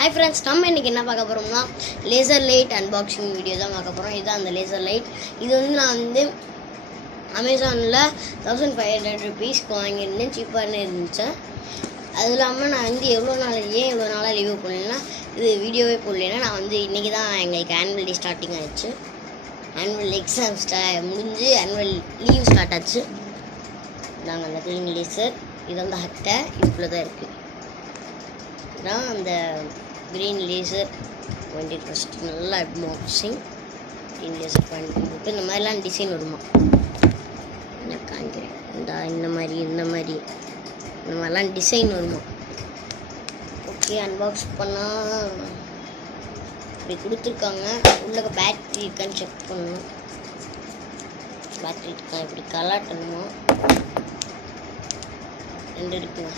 Hi friends, நம்ம இன்றைக்கி என்ன பார்க்க போகிறோம்னா லேசர் லைட் அன்பாக்சிங் வீடியோ தான் பார்க்க போகிறோம். இதுதான் அந்த லேசர் லைட். இது நான் அமேசானில் 1500 ருபீஸ்க்கு வாங்கியிருந்தேன். சீப்பாக இருந்துச்சு. அது இல்லாமல் நான் எவ்வளோ நாளாக லீவ் பண்ணலைன்னா இது வீடியோவே போடலைன்னா நான் இன்றைக்கி தான் எங்களுக்கு ஆனுவல் டே ஸ்டார்டிங் ஆகிடுச்சு. ஆனுவல் எக்ஸாம் முடிஞ்சு ஆனுவல் லீவ் ஸ்டார்ட் ஆச்சு. நாங்கள் அந்த க்ளீன் லேசர் இது அட்டை இதுக்குள்ளே தான் இருக்குது. இதுதான் அந்த க்ரீன் லேசர் வண்டி. ஃபஸ்ட்டு நல்லா அன்பாக்சிங். க்ரீன் லேசர் பண்ணிட்டு இந்த மாதிரிலாம் டிசைன் வருமா நான் காமிக்கிறேன். இந்த மாதிரிலாம் டிசைன் வருமா. ஓகே, அன்பாக்ஸ் பண்ணால் இப்படி கொடுத்துருக்காங்க. உள்ள பேட்ரி இருக்கான்னு செக் பண்ணணும். பேட்ரி இருக்கா இப்படி கலாட்டணுமா? 2 இருக்குங்க.